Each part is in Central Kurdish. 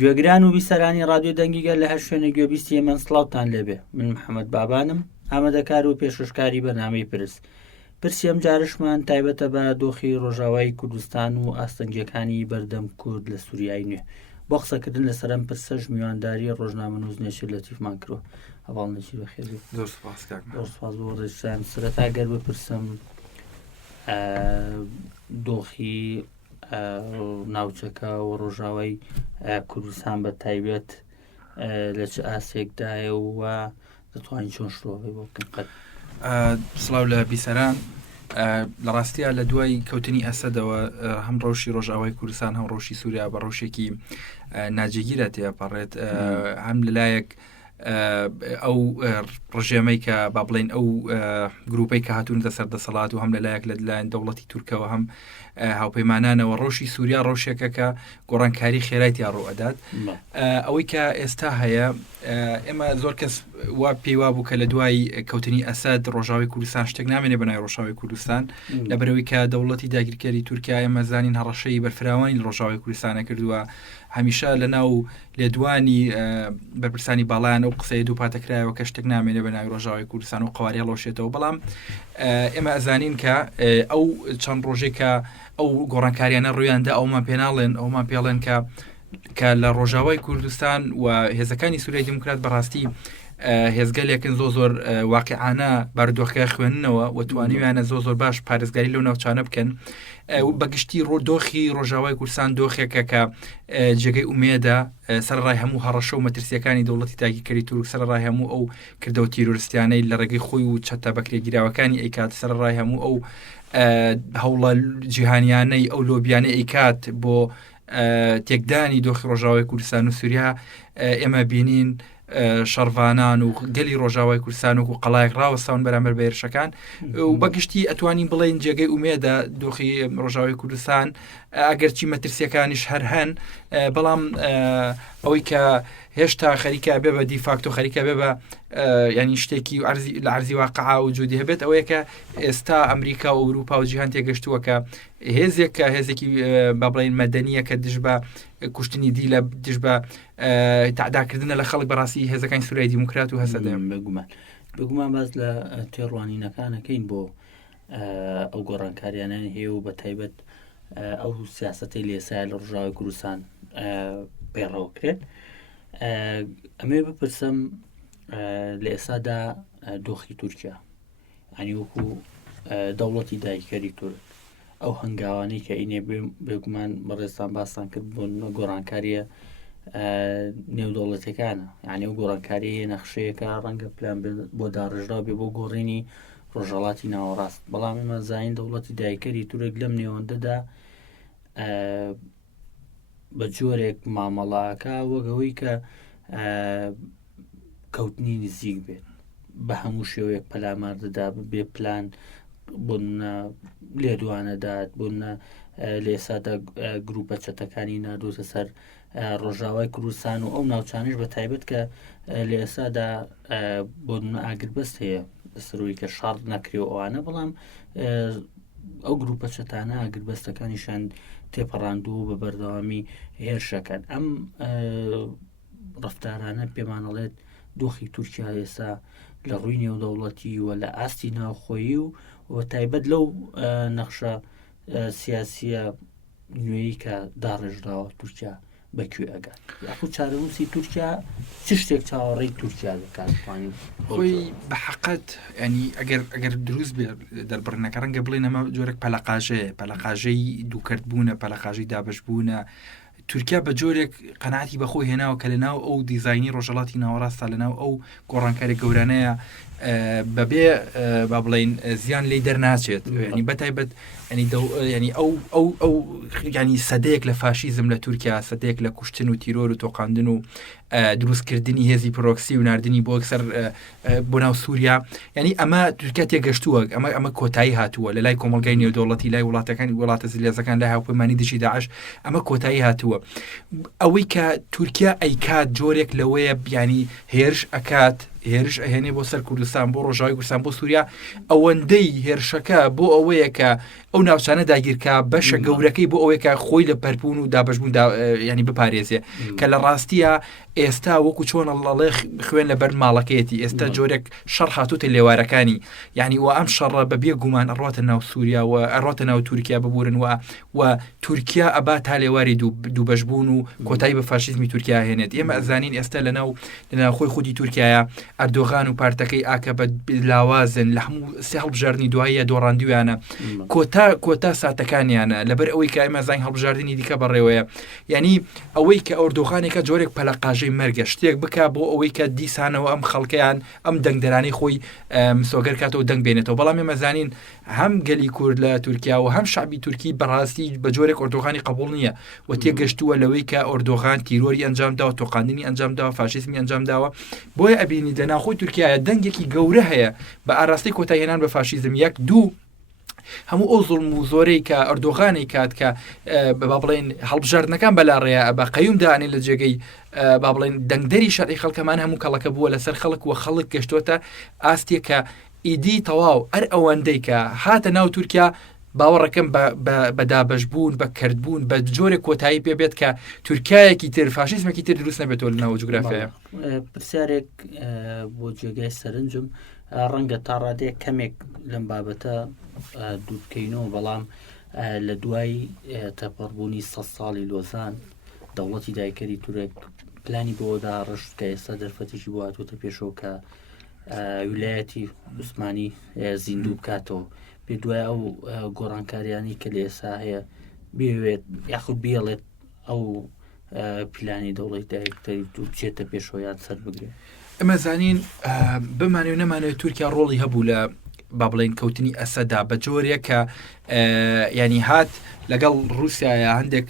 گوێگران و بیسەرانی ڕادیۆ دەنگیگەر لە هەر شوێنە گوێبیستی ئێمە سڵاوتان لێبێ. من محەممەد بابانم، ئامادەکار و پێشکاری بەنامەی پرسی ئەم جارشمان تایبەتە بە دۆخی ڕۆژاوای کوردستان و ئاستەنگیەکانی بەردەم کورد لە سووریای نوێ. بۆ قسەکردن لەسەرم پرسەش میوانداری ڕۆژنامە نووس نێشر لەتیفمان کرۆ. هەواڵ نەچی بەخێر. زۆر سوپاس کاک. زۆر سوپاس بۆ ڕێژان. سەرەتا گەر بپرسم دۆخی ناوچەکە و ڕۆژاوای کوردستان بە تایبەت لە چ ئاسێکدایە و دەتوانین چۆن شڕۆڤی بۆ بکەن؟ قەت سڵاو لە بیسەران. لە ڕاستیە لە دوای کەوتنی ئەسەدەوە هەم ڕەوشی ڕۆژاوای کوردستان هەم ڕۆژی سووریا بە ڕەوشێکی ناجێگیرە تێپەڕێت. هەم لەلایەک ئەو ڕژێمەی کە با بڵێن ئەو گروپەی کە هاتوونتە سەر دەسەڵات و هەم لەلایەک لەلایەن دەوڵەتی تورکەوە هەم هاوپەیمانانەوە ڕۆژی سووریا ڕۆژێکە کە گۆڕانکاری خێرایتیا ڕوئەدات. ئەوەی کە ئێستا هەیە ئێمە زۆر کەس وا پێیوا بوو کە لە دوای کەوتنی ئەسەد ڕۆژاوی کوردستان شتێک نامێنێ بەنای ڕۆژاوی کوردستان لەبەرەوەی کە دەوڵەتی داگیرکەری تورکیا ئێمە زانین هەڕەشەی بەرفراوانی ڕۆژاوی کوردستانە کردووە. هەمیشە لە ناو لێدوانی بەرپرسانی باڵیان ئەو قسەی دوو پاتەکرایەوە کە شتێک نامێنێ بەناوی ڕۆژاوی کوردستان و قواری هەڵەوشێتەوە. بەڵام ئێمە ئەزانین کە ئەو چەند ڕۆژێکە ئەو گۆڕانکاریانە ڕوویاندا ئەومان پێڵێن کە لە ڕۆژاوای کوردستان و هێزەکانی سووریای دموکرات بەڕاستی هێزگەلێکن زۆر واقعانە بارودۆخەکە خوێننەوە و توانیویانە زۆر باش پارێزگاری لەو ناوچانە بکەن. بەگشتی دۆخی ڕۆژاوای کوردستان دۆخێکە کە جێگەی ئومێدە سەرڕای هەموو هەڕەشە و مەترسیەکانی دەوڵەتی داگیرکەری تورک، سەرڕای هەموو ئەو کردەوە تیرۆریستیانەی لە ڕێگەی خۆی و چەتە بەکرێگیراوەکانی ئەیکات، سەرڕای هەموو ئەو هەوڵە جیهانیانەی ئەو لۆبیانە ئەیکات بۆ تێکدانی دۆخی ڕۆژاوای کوردستان و سووریا. ئێمە بینین شەڕڤانان و گەلی ڕۆژاوای کوردستان و قەڵایەک ڕاوەستاون بەرامبەر بە هێرشەکان و بەگشتی ئەتوانین بڵێن جێگەی ئومێدە دۆخی ڕۆژاوای کوردستان ئەگەرچی مەترسیەکانیش هەر هەن، بەڵام ئەوەی کە هێشتا خەریکە بێ بە دیفاکتۆ خەریکە بێ بە ینی شتێکی لە عەرزی واقعا و جودی هەبێت، ئەوەیە کە ئێستا ئەمریکا و ئەوروپا و جیهان تێگەشتووە کە هێزێکی با بڵێن مەدەنیە کە دژ بە کوشتنی دیلە دژ بە تعداکردنە لە خەڵک بەڕاستی هێزەکانی سوورای دیموکرات و هەسە دەم بگومان باز لە تێڕوانینەکانەکەین بۆ ئەو گۆڕانکاریانیان هەیە و بە تایبەت ئەو سیاسەتی لێسای لە ڕۆژاوای کوردستان پێڕەوەکرێت. ئەمێ بپرسم لە ئێستادا دۆخی تورکیا ئەنی وەکو دەوڵەتی داگیرکەری تورک ئەو هەنگاوانەی کە ئینێ بێگومان بەڕێستان باسان کرد بۆ گۆڕانکاریە نێودەوڵەتەکانە، یعنی ئەو گۆڕانکاریە نەخشەیەکە ڕەنگە پلان بۆ داڕژرا بێ بۆ گۆڕینی ڕۆژهەڵاتی ناوەڕاست. بەڵام ئێمە زانین دەوڵەتی داگیرکەری تورک لەم نێوەندەدا بە جۆرێک مامەڵاکە وەگەوەی کە کەوتنی نزیک بێت بە هەموو شێوەیەک پەلامار دەدا بێ پلان بوون لێدوانەدات بوون لە ئێسادا گروپە چەتەکانی نادۆتە سەر ڕۆژاوای کوردستان و ئەو ناوچانش بە تایبەت کە لە ئێسادا بۆن ئاگربەست هەیە سەرۆی کە شاڕ نەکرێەوە ئەوانە، بەڵام ئەو گروپە چەتانە ئاگربەستەکانیشان تێپەڕاندوو بە بەردەوامی هێرشەکەن. ئەم ڕەفتارانە پێمانەڵێت دۆخی تورکیا ئێستا لە ڕووی نێودەوڵەتی و لە ئاستی ناوخۆیی و تایبەت لەو نەخشە سیاسیە نوێیی کە داڕێژراوە تورکیا بەکوێ ئەگات یاخود چارەنووسی تورکیا چ شتێک چاوەڕێی تورکیا دەکات خۆی بە حەقەت ینی ئەگەر دروست بێ دەربڕینەکە ڕەنگە بڵێن ئەمە جۆرێک پەلەقاژەی دووکردبوونە پەلەقاژەی دابشبوونە. تورکیا بە جۆرێک قەناعەتی بەخۆی هێناوە کە لەناو ئەو دیزاینی ڕۆژهەڵاتی ناوەڕاستە لەناو ئەو گۆڕانکاری گەورانەیە بەبێ با بڵێن زیان لی دەرناچێت. ینی بەتایبەت ینی ئەو ینی سەدەیەک لە فاشیزم لە تورکیا، سەدەیەک لە کوشتن و تیرۆر و تۆقاندن و دروستکردنی هێزی پرۆکسی و ناردنی بۆ ئەکسەر بۆ ناو سووریا. ینی ئەمە تورکیا تێگەشتووە، ئەمە کۆتایی هاتووە لە لای کۆمەلگای نێودەوڵەتی، لای وڵاتەکانی وڵاتە زیلێزەکان، لای هاوپەیمانی دژی داعش، ئەمە کۆتایی هاتووە. ئەوەی کە تورکیا ئەیکات جۆرێک لەوەیە ینی هێرش ئەکات، هێرش ئەهێنێ بۆ سەر کوردستان، بۆ ڕۆژاوی کوردستان، بۆ سووریا، ئەوەندەی هێرشەکە بۆ ئەوەیە کە ئەو ناوچانە داگیرکە بەشە گەورەکەی بۆ ئەوەیە کە خۆی لە پەرپون و دابەشبوون ینی بپارێزێ کە لە ڕاستیە ئێستا وەکو چۆن ئەڵڵێ خوێن لەبەر ماڵەکەیەتی ئێستا جۆرێک شەڕ هاتووتە لێوارەکانی یعنی و ئەم شەڕە بەبێ گومان ئەڕاتە ناو سووریا و ئەڕاتە ناو تورکیا ببورن و تورکیا ئەبا تا لێواری دوو بەشبوون و کۆتایی بە فاشیزمی تورکیا هێنێت ئێمە ئەزانین ئێستا لەناو خۆی خودی تورکایە ئەردۆغان و پارتەکەی ئاکە بە لاوازن لە هەموو سێ هەڵبژاردننی دواییە دۆڕاندویانە کۆتا ساتەکانیانە لەبەر ئەوەی کە ئێمە زانین هەڵبژاردننی دیکە بەڕێوەیە یعنی ئەوەی کە ئەردۆغانێکە جۆرێک پەلەقاژەی مەرگە شتێک بکە بۆ ئەوەی کە دیسانەوە ئەم خەڵکەیان ئەم دەنگدەرانی خۆی سۆگەر کاتەوە دەنگ بێنێتەوە بەڵام ئێمە زانین هەم گەلی کورد لە تورکیا و هەم شعبی تورکی بەڕاستی بە جۆرێک ئۆردۆغانی قبول نییە و تێگەشتووە لەوەی کە ئۆردۆغان تیرۆری ئەنجامداوە تۆقاندنی ئەنجامداوە فاشیزمی ئەنجامداوە بۆیە ئەبینی لەناوخۆی تورکیایە دەنگێکی گەورە هەیە بە ئاراستی کۆتایهێنان بە فاشیزم یەک دوو هەموو ئەو زوڵم و زۆرەی کە ئەردۆغانی کات کە با بڵێن هەڵبژاردنەکان بەلاڕێە بە قەیوم دانی لە جێگەی با بڵێن دەنگدەری شەڕی خەڵکەمان هەموو کەڵەکە بووە لەسەر خەڵک و خەڵک گەشتوتە ئاستێک کە ئیدی تەواو ئەر ئەوەندەی کە هاتە ناو تورکیا باوەڕەکەم بە دابەشبوون بە کردبوون بە جۆرێک کۆتایی پێبێت کە تورکایەکی تر فاشیزمێکی تر دروست نەبێتەوە لەناو جوگرافیایە. پرسیارێک بۆ جێگای سەرنجم ڕەنگە تا ڕادەیە کەمێک لەم بابەتە دوو بکەینەوە بەڵام لە دوای تەپەڕبوونی 100 ساڵی لۆزان دەوڵەتی دایکەری تورک پلانی بۆدا ڕشت کە ئێستا دەرفەتێکی بۆ هاتووەتە پێشەوە کە ویلایەتی عوسمانی زیندوو بکاتەوە بێ دوای ئەو گۆڕانکاریانی کە لە ئێستا هەیە بێوێت یاخود بێڵێت ئەو پلانی دەوڵەتی دایکەری بچێتە پێشەوەیان سەر بگرێت. ئەمە زانین بمانێ نەمانێت تورکیا ڕۆڵی هەبوو لە با بڵێن کەوتنی ئەسەدا بە جۆرێک کە ینی هات لەگەڵ رووسایە هەندێک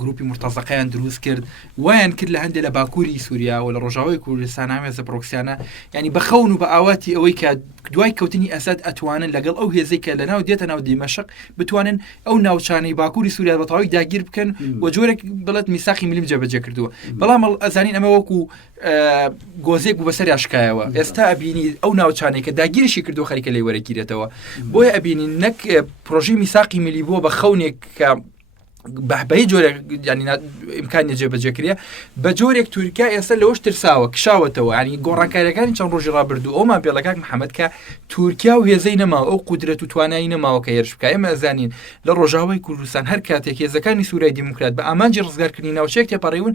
گروپی مرتەزەقەیان دروست کرد وایان کرد لە هەندێک لە باکووری سووریا و لە ڕۆژاوی کوردستان هەمێزە پرۆکسیانە ینی بەخەون و بە ئاواتی ئەوەی کە دوای کەوتنی ئەسەد ئەتوانن لەگەڵ ئەو هێزەی کە لەناو دێتە ناو دیمەشق بتوانن ئەو ناوچانەی باکووری سووریا بەتەواوی داگیر بکەن و جۆرێک بڵێت میساقی ملیم جێبەجێ کردووە بەڵام ئەزانین ئەمە وەکو گۆزێک و بەسەر یاشکایەوە ئێستا ئەبینی ئەو ناوچانەی کە داگیرشی کردو خەریکە لێی وەرەگیرێتەوە بۆیە ئەبینی نەک پرۆژەی میساقی ملی بووە بە خەونێک کە بەهبەی جۆرێک ینی ئیمکانی جێبەجێکرێ بە جۆرێک تورکیا ئێستا لەوەش ترساوە کشاوەتەوە ینی گۆڕانکاریەکانی چەند ڕۆژی ڕابردوو ئەومان پێڵەکات محەممەد کە تورکیا و هێزەی نەماوە ئەو قودرەت و توانایی نەماوە کە هێرش بکە ئێمە ئەزانین لە ڕۆژاوای کوردستان هەر کاتێک هێزەکانی سوورای دیموکرات بە ئامانجی ڕزگارکردنی ناوچەیەک تێپەڕێون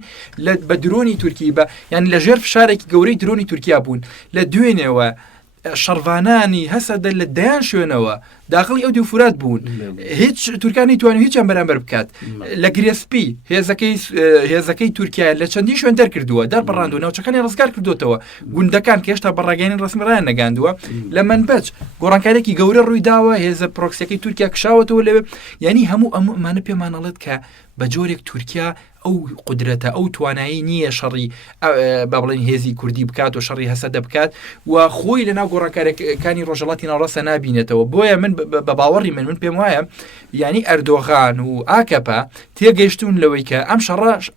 بە درۆنی تورکی بە یان لە ژێر فشارێکی گەورەی درۆنی تورکیا بوون لە دوێنێەوە شەڕوانانی هەسەدە لە دەیان شوێنەوە داخڵی ئەو دیوفرات بوون هیچ تورکانی توانین هیچیان بەرامبەر بکات لە گرێسپی هێزەکەی تورکیا لە چەندی شوێن دەرکردووە دەربڕاندووە ناوچەکانی ڕزگار کردوتەوە گوندەکان کە هێشتا بەڕاگەیانی ڕسمی ڕایان نەگاندووە لە منبەج گۆڕانکارێکی گەورە ڕووی داوە هێزە پرۆکسیەکەی تورکیا کشاوەتەوە لەوێ یعنی هەموو ئەمانە پێمانەڵێت کە بە جۆرێک تورکیا ئەو قدرەتە ئەو توانایی نییە شەڕی با بڵێن هێزی کوردی بکات و شەڕی هەسەدە بکات و خۆی لەناو گۆڕانکارەکانی ڕۆژهەڵاتی ناوڕاستە نابینێتەوە بۆیە من بە باوەڕی من پێم وایە ینی ئەردۆغان و ئاکەپا تێگەیشتون لەوەی کە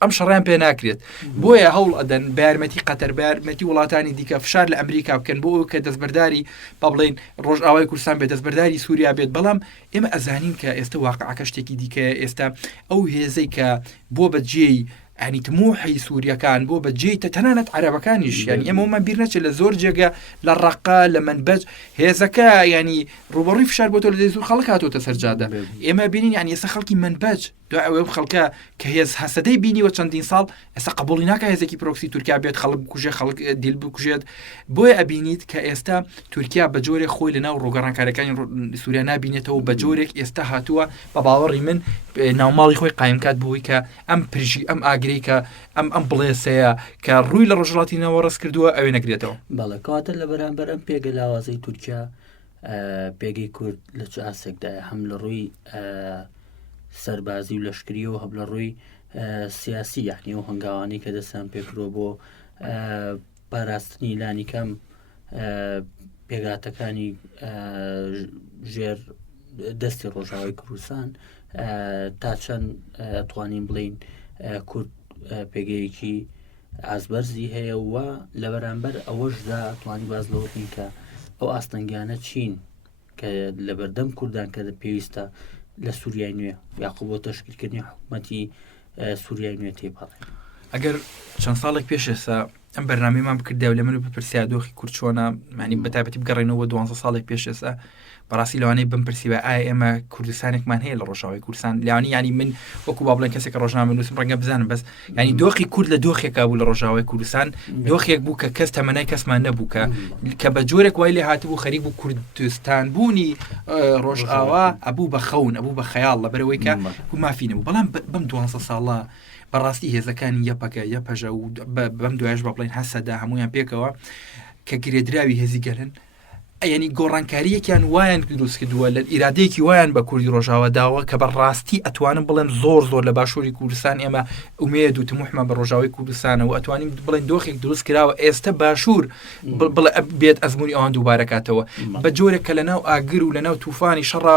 ئەم شەڕیان پێ ناکرێت بۆیە هەوڵ ئەدەن بە یارمەتی قەتەر بە یارمەتی وڵاتانی دیکە فشار لە ئەمریکا بکەن بۆ کە دەستبەرداری با بڵێن ڕۆژئاوای کوردستان بێت دەستبەرداری سووریا بێت بەڵام ئێمە ئەزانین کە ئێستا واقعەکە شتێکی دیکە ئێستا ئەو هێزەی کە بۆ بەجێی ینی تموحی سووریەکان بۆ بەجێی تەنانەت عەرەبەکانیش ینی ئێمەمان بیر نەچێت لە زۆر جێگە لە ڕەقا لە منبەج هێزەکە ینی ڕوبەڕووی فشار بۆتەوە لە زۆر خەڵک هاتوۆتە سەرجادە ئێمە بینین ینی ئێستا خەڵکی منبەج دوای ئەوێ خەڵکە کە هێز هەسەدەی بینیوە چەندین ساڵ ئێستا قبوڵی ناکە هێزێکی پرۆکسی تورکیا بێت خەڵک بکوژێ خەڵک دیل بکوژێت بۆیە ئەبینیت کە ئێستا تورکیا بە جۆرێک خۆی لەناو ڕۆگەڕانکاریەکانی سووریا نابینێتەوە بە جۆرێک ئێستا هاتووە بە باوەڕی من ناوماڵی خۆی قایمکات بۆی کە ئەم پرژی ئەم ئاگرەی کە ئەم بڵێسەیە کە ڕووی لە ڕۆژهەڵاتی ناوە ڕست کردووە ئەوێ نەگرێتەوە بەڵێ کەواتە لە بەرامبەر ئەم پێگە لاوازەی تورکیا پێگەی کورد لە چ ئاسێکدایە هەم لە ڕووی سەربازی و لەشکریەوە هەب لە ڕووی سیاسی یعنی و هەنگاوانی کە دەستان پێکرۆ بۆ پاراستنی لانی کەم پێگاتەکانی ژێر دەستی ڕۆژاوای کوردستان تا چەند توانین بڵین کورد پێگەیەکی ئازبەرزی هەیە و لە بەرامبەر ئەوەشدا توانی باز لەوە بین کە ئەو ئاستەنگیانە چین کە لە بەردەم کوردان کە پێویستە لە سووریای نوێ یاخۆ بۆ تەشکیلکردنی حکوومەتی سووریای نوێ تێپەڕێن. ئەگەر چەند ساڵێک پێش ئێستا ئەم بەرنامەیەمان بکردە و لە من بپرسیا دۆخی کورد چۆنە، معنی بەتایبەتی بگەڕێنەوە 12 ساڵێک پێش ئێستا بەڕاستی لەوانەیە بمپرسی بە ئایا ئێمە کوردستانێکمان هەیە لە ڕۆژاوای کوردستان، لەوانی ینی من وەکو با بڵێن کەسێک ڕۆژنامە نووسم ڕەنگە بزانم، بەس ینی دۆخی کورد لە دۆخێکا بوو لە ڕۆژاوای کوردستان، دۆخێک بوو کە کەس تەمەنای کەسمان نەبوو کە بە جۆرێک وای لێ هاتبوو خەریک بوو کوردستان بوونی ڕۆژئاوا ئەبوو بە خەون، ئەبوو بە خەیاڵ لەبەرەوەی کە مافی نەبوو. بەڵام بەم 12 ساڵە بەڕاستی هێزەکانی یەپەکە یەپەژە و بەم دوایش بە بڵێن هەسەدا هەمویان پێکەوە کە گرێدراوی هێزی گەرن، ینی گۆڕانکاریەکیان وایان دروست کردووە لە ئیرادەیەکی وایان بە کوردی ڕۆژاوا داوە کە بەڕاستی ئەتوانن بڵێن زۆر لە باشووری کوردستان ئێمە ئومێد و تموحمان بە ڕۆژاوای کوردستانە و ئەتوانین بڵێن دۆخێک دروست کراوە ئێستا باشوور بڵێ بێت ئەزمموی ئەوان دووبارەکاتەوە بە جۆرێک کە لەناو ئاگر و لەناو تووفانی شەڕا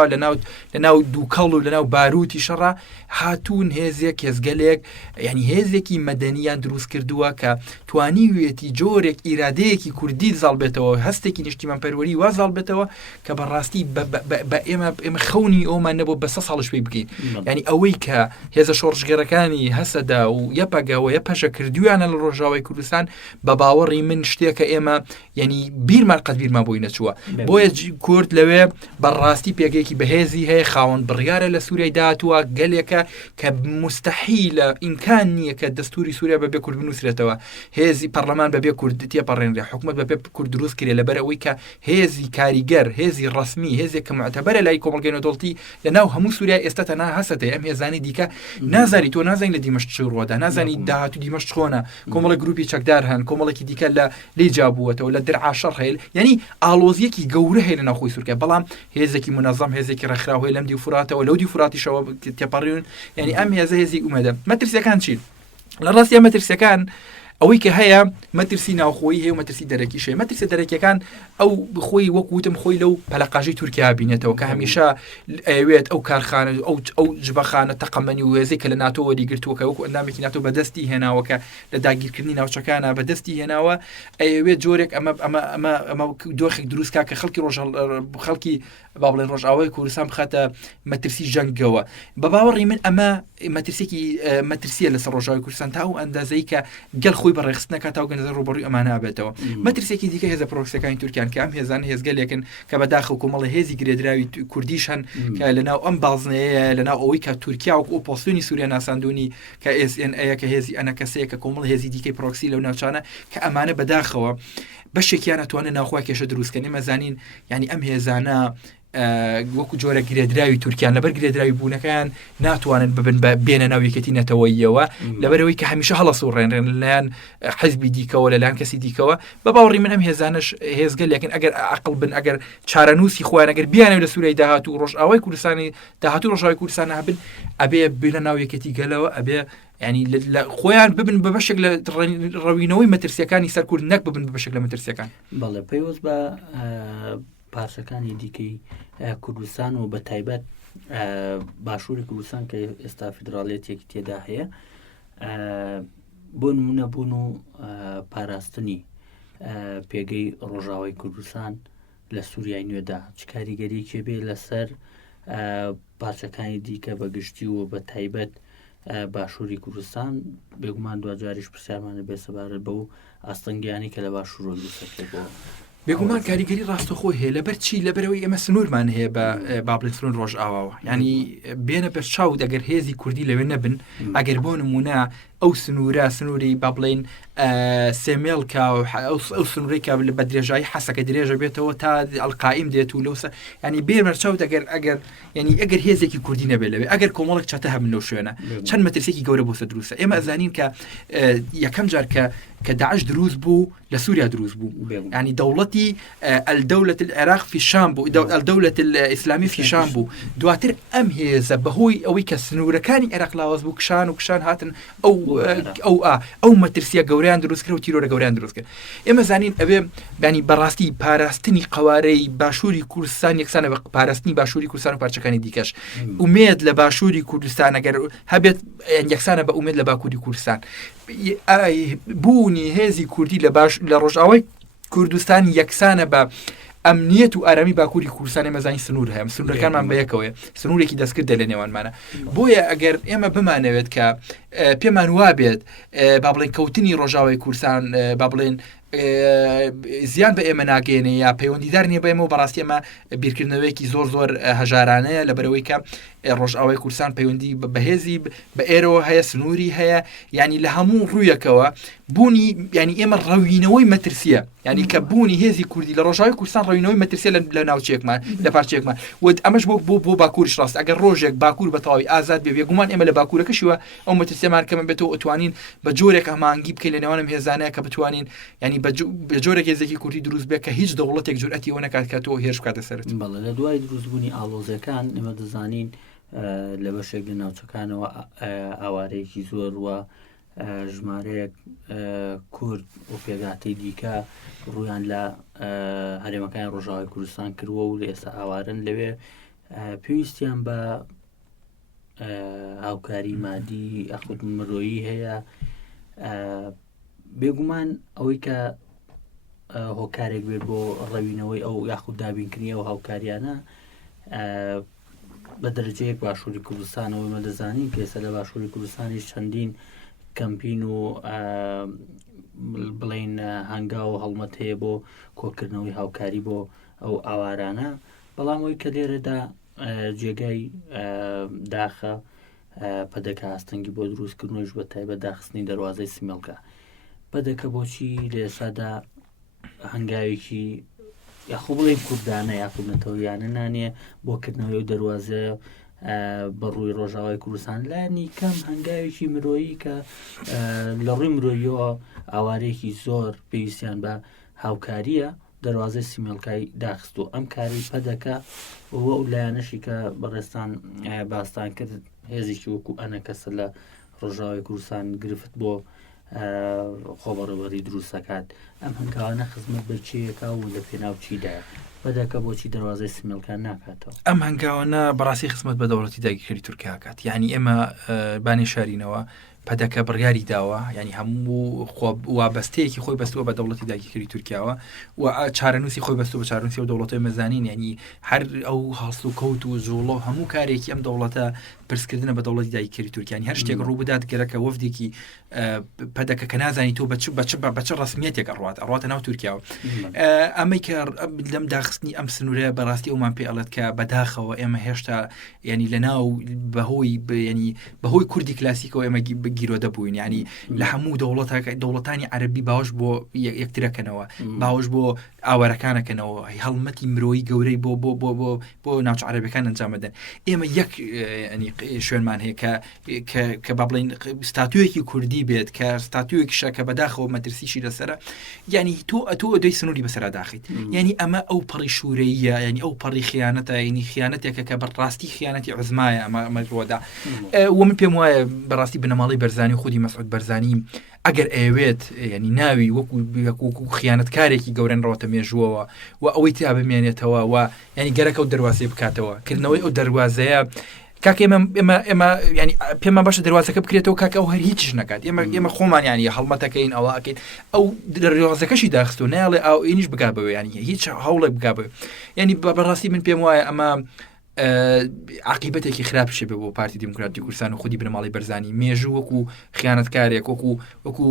لەناو دووکەڵ و لەناو باروتی شەڕا هاتوون هێزێک هێزگەلێک ینی هێزێکی مەدەنیان دروست کردووە کە توانیوێتی جۆرێک ئیرادەیەکی کوردی زاڵ بێتەوە هەستێکی نیشتیمان پەروەری وازاڵ بێتەوە کە بەڕاستی بە ئێمە خەونی ئەومان نەبوو بە 100 ساڵش پێی بکەین. ینی ئەوەی کە هێزە شۆڕژگەرەکانی هەسەدا و یەپەگەوە یەپەشە کردویانە لە ڕۆژاوای کوردستان بە باوەڕی من شتێکە ئێمە ینی بیرمان قەت بیرمان بۆی نەچووە. بۆیە کورد لەوێ بەڕاستی پێگەیەکی بەهێزی هەیە خاوەن بڕیارە لە سووریای داهاتووە گەلێکە کە مستەحیلە ئیمکان نییە کە دەستوری سووریا بەبێ کورد بنووسرێتەوە، هێزی پەرلەمان بەبێ کورد تێپەڕێنرێ، حکوومەت بەبێ کورد دروست کرێ لەبەر ئەوەی کە هێزی کاریگەر هێزی ڕسمی هێزێک کە معتەبەرە لای کۆمەڵگەی نەوەدەوڵەتی لەناو هەموو سووریا ئێستا تەنها هەسەتە ئەم هێزانی دیکە نازانی تۆ نازانی لە دیمەشق چ ڕۆدا، نازانی داهاتوو دیمەشق چۆنە، کۆمەڵە گروپی چەکدار هەن، کۆمەڵێکی دیکە لە لێجا بووەتەوە لە درعا شەڕ هەیە، ینی ئاڵۆزیەکی گەورە هەیە لەناو خۆی سووریا، بەڵام هێزێکی منەظەم هێزێکی ڕێکخراو هەیە لەم دی فوراتەوە لەو دی فوراتیشەوە تێپەڕێن، ینی ئەم هێزە هێزی ئومێدە. مەترسیەکان چین؟ لە ڕاستی مەترسیەکان ئەوەی کە هەیە مەترسی ناوخۆیی هەیە و مەترسی دەرەکیش هەیە. مەترسیە دەرەکیەکان ئەو بخۆی وەکوتم خۆی لەو پەلەقاژی تورکیا بینێتەوە کە هەمیشە ئەوێت ئەو کارخانە ئەو جبەخانە تەقەمەنی و هێزەی کە لە ناتۆ وەریگرتووە کە وەکو ئەندامێکی ناتۆ بەدەستی هێناوە کە لە داگیرکردنی ناوچەکانە بەدەستی هێناوە، ئەوێت جۆرێک ئەمە دۆخێک دروستکە کە خەڵکی با بڵێن ڕۆژئاوای کوردستان بخاتە مەترسی جەنگەوە. بە باوەڕی من ئەمە مەترسیە لەسەر ڕۆژاوای کوردستان تا ئەو ئەندازەی کە گەل خۆی بەڕێخستنەکە تا گەنجە ڕوبەڕووی ئەمانە ئابێتەوە. مەترسێکی دیکە هێزە پرۆکسیەکانی تورکیان کە ئەم هێزان هێزگەلێکن کە بەداخەو کۆمەڵە هێزی گرێدراوی کوردیش هەن کە لەناو ئەم بازنەیە لەناو ئەوەی کە تورکیا و ئۆپۆزیسیۆنی سووریا ناساندوونی کە SNA کە هێزی ئەنەکەسەیە کە کۆمەڵ هێزی دیکەی پرۆکسی لەو ناوچانە کە ئەمانە بەداخەوە بەشێکیان ئەتوانن ناوخوا کێشە دروستکەن. ئێمە زانین ینی ئەم هێزانە وەکو جۆرە گرێدراوی تورکیان لەبەر گرێدراوی بوونەکەیان ناتوانن ببن بێنە ناو یەکێتی نەتەوەییەوە لەبەرەوەی کە هەمیشە هەڵەسوڕێنرێن لەلایەن حیزبی دیکەوە لەلایەن کەسی دیکەوە. بە باوەڕی من ئەم هێزانش هێزگەلێکن ئەگەر عەقڵ بن ئەگەر چارەنووسی خۆیان ئەگەر بیانەوە لە سوورەی داهاتوو ڕۆژئاوای کوردستانی داهاتوو ڕۆژئاوای کوردستان هەبن ئەبێ بێنە ناو یەکێتی گەلەوە، ئەبێ ینی خۆیان ببن بە بەشێک لە ڕەوینەوەی مەترسیەکانی سەر کورد نەک ببن بە بەشێک لە مەترسیەکان. بەڵێ پێویست بە پارچەکانی دیکەی کوردستان و بە تایبەت باشووری کوردستان کە ئێستا فیدراڵێتێکی تێدا هەیە بۆ نمونە بوون و پاراستنی پێگەی ڕۆژاوای کوردستان لە سووریای نوێدا چ کاریگەریەکی بێ لەسەر پارچەکانی دیکە بەگشتی و بە تایبەت باشووری کوردستان. بێگومان دوجاریش پرسیارمانە بێسەبارەت بەو ئاستەنگیانی کە لە باشوور دروستەکرێتەوە. بێگومان کاریگەری ڕاستەخۆی هەیە لەبەر چی؟ لەبەرەوەی ئێمە سنوورمان هەیە بە بابلێترون ڕۆژئاواوە، ینی بێنە بەر چاود ئەگەر هێزی کوردی لەوێ نەبن ئەگەر بۆ نمونە ئەو سنووری با بڵێن سێمێڵکە ئەو سنوورێکە بە درێژایی حەسەکە درێژە بێتەوە تا ئەڵقائیم دێت و لەوسە ینی بێمە چاود ئەگەر هێزێکی کوردی نەبێت لەوێ ئەگەر کۆمەڵێک چاتە هەبن لەو شوێنە چەند مەترسێکی گەورە بۆسە دروستە. ئێمە ئەزانین کە یەکەم جار کە داعش دروست بوو لە سووریا دروست بوو، ینی دەوڵەتی الدولة العراق في الشام بوو، الدولة الإسلامية في الشام بوو. دواتر ئەم هێزە بەهۆی ئەوەی کە سنوورەکانی عێراق لاواز بوو کشان هاتن ئەو مەترسیە گەوریان دروست کرد و تیرۆرە گەوریان دروست کرد. ئێمە زانین ئەوێ ینی بەڕاستی پاراستنی قوارەی باشووری کوردستان یەکسانە بە پاراستنی باشووری کوردستان و پارچەکانی دیکەش. ئومێد لە باشووری کوردستان ئەگەر هەبێت یەکسانە بە ئومێد لە باکووری کوردستان. بوونی هێزی کوردی لە ڕۆژئاوای کوردستان یەکسانە بە ئەمنیەت و ئارامی باکووری کوردستان ئێمە زانی سنوور هەیە سنوورەکانمان بەیەکەوەیە سنوورێکی دەستکردە لە نێوانمانە بۆیە ئەگەر ئێمە بمانەوێت کە پێمان وابێت با بڵێن کەوتنی ڕۆژاوای کوردستان با بڵێن زیان بە ئێمە ناگەێنێ یا پەیوەندیدار نیە بە ئێمە و بەڕاستی ئێمە بیرکردنەوەیەکی زۆر هەژارانەیە لە بەرەوەی کە ڕۆژئاوای کوردستان پەیوەندی بەهێزی بە ئێرەوە هەیە سنووری هەیە ینی لە هەموو ڕوویەکەوە بوونی ینی ئێمە ڕەوینەوەی مەترسیە ینی کە بوونی هێزی کوردی لە ڕۆژاوای کوردستان ڕەوینەوەی مەترسیە لە ناوچێکمان لە پارچێکمان و ئەمەش بۆ باکووریش ڕاست ئەگەر ڕۆژێک باکوور بە تەواوی ئازاد بێ بێگومان ئێمە لە باکوورەکەشیوە ئەو مەترسیەمان کەمە بێتەوە ئەتوانین بە جۆرێک ئەمانگی بکەین لە نێوانم هێزانەیە کە بتوانین ینی بە جۆرێک هێزێکی کوردی دروست بێت کە هیچ دەوڵەتێک جورئەتی ئەوە نەکات کە تۆ هێرش بکاتە سەرت. بەڵێ لە دوای دروستبوونی ئاڵۆزەکان ئێمە دەزانین لە بەشێک لە ناوچەکانەوە ئاوارەیەکی زۆر وە ژمارەیەک کورد و پێگاتەی دیکە ڕویان لە هەرێمەکانی ڕۆژاوای کوردستان کردووە و لە ئێستا ئاوارن لەوێ پێویستیان بە هاوکاری مادی ئەخود مرۆیی هەیە بێگومان ئەوەی کە هۆکارێک بێت بۆ ڕەوینەوەی ئەو یاخود دابینکردنی ئەو هاوکاریانە بە دەرەجەیەک باشووری کوردستانەوەی مەدەزانین کە ئێستا لە باشووری کوردستانی چەندین کەمپین و بڵین هەنگا و هەڵمەت هەیە بۆ کۆکردنەوەی هاوکاری بۆ ئەو ئاوارانە بەڵام ئەوی کە لێرەدا جێگای داخە پەدەکە ئاستەنگی بۆ دروستکردنەوەیش بە تایبەت داخستنی دەواازەی سیمەڵکە پەدەکە بۆچی لە ئێستادا هەنگاوێکی یاخۆ بڵێن کوردانە یاخود نەتەوەیانە نانێ بۆکردنەوەی و دەواازە بەڕووی ڕۆژاوای کوردستان لانی کەم هەنگاوێکی مرۆیی کە لە ڕووی مرۆیەوە ئاوارێکی زۆر پێویستیان بە هاوکاریە دەواازەی سیمێڵکای داخست و ئەم کاری پەدەکە وە و لایەنەشی کە بەڕێستان باستان کرد هێزێکی وەکو ئەنە کەسە لە ڕۆژاوای کوردستان گرفت بۆ خۆبەڕێوەری دروستەکات ئەم هەنگاوانە خزمەت بە چیەکە و لە پێناو چیدایە پەدەکە بۆچی دەواازەی سیمێڵکان ناکاتەوە ئەم هەنگاوانە بەڕاستی خزمەت بە دەوڵەتی داگیرکەری تورکیا کات یعنی ئێمە بانی شارینەوە پەدەکە بڕیاری داوە ینی هەموو وابەستەیەکی خۆی بەستووە بە دەوڵەتی داگیرکەری تورکیاوە و چارەنووسی خۆی بەستووە بە چارەنووسی و دەوڵەتەوەی مەزانین ینی هەر ئەو هەڵست و کەوت و جوڵە و هەموو کارێکی ئەم دەوڵەتە پرسکردنە بە دەوڵەتی داگیرکەری تورکیانی هەر شتێک ڕوو بدات گەرەکە وەفدێکی پەدەکە کە نازانی تۆ بە چ ڕسمیەتێک ئەڕاتە ناو تورکیاوە ئەمەی کە لەم داخستنی ئەم سنوورە بەڕاستی ئەومان پێ ئەڵێت کە بەداخەوە ئێمە هێشتا ینی لەناو بەهۆی کوردی کلاسیکەوە ئێمە گیرۆ دەبووین ینی لە هەموو دەوڵەتانی عەربی باوەش بۆ یەکترەکەنەوە باوەش بۆ ئاوارەکانەکەنەوە هەڵمەتی مرۆیی گەورەی بۆ ناوچە عەرەبیەکان ئەنجامەدەن ئێمە یەک شوێنمان هەیە کە با بڵێن ستاتوویەکی کوردی بێت کە ستاتوویەکیشە کە بەداخەوە مەترسیشی لەسرە ینی تۆ ئەدەی سنووری بەسەرا داخیت ینی ئەمە ئەو پەڕی شوورەیە ینی ئەو پەڕی خیانەتە ینی خیانەتێکە کە بەڕاستی خیانەتی عوزمایە ئەمەڕۆدا و من پێم وایە بەڕاستی بنەماڵی بەرزانی خودی مەسعود بەرزانی ئەگەر ئەوێت ینی ناوی وەکو خیانەتکارێکی گەورەن ڕۆتە مێژووەوە و ئەوەی تا بمێنێتەوە و ینی گەرەکە و دەواازەی بکاتەوە کردنەوەی ئەو دەواازەیە کاکە ئێمە ینی پێمان باشە دەواازەکە بکرێتەوە کاکە ئەو هەر هیچش نکات ئێمە خۆمان ینی هەڵمەتەکەین ئەوەکەین ئەو دەواازەکەشی داخست و ناڵێ ئەو ئینیش بگا بەوە ینی هیچ هەوڵێک بگا بێ ینی بەڕاستی من پێم وایە ئەمە عقیبەتێکی خراپشێ بێ بۆ پارتی دیموکراتی کوردستان و خودی بنەماڵی بەرزانی مێژوو وەکو خیانەتکارێک وەکو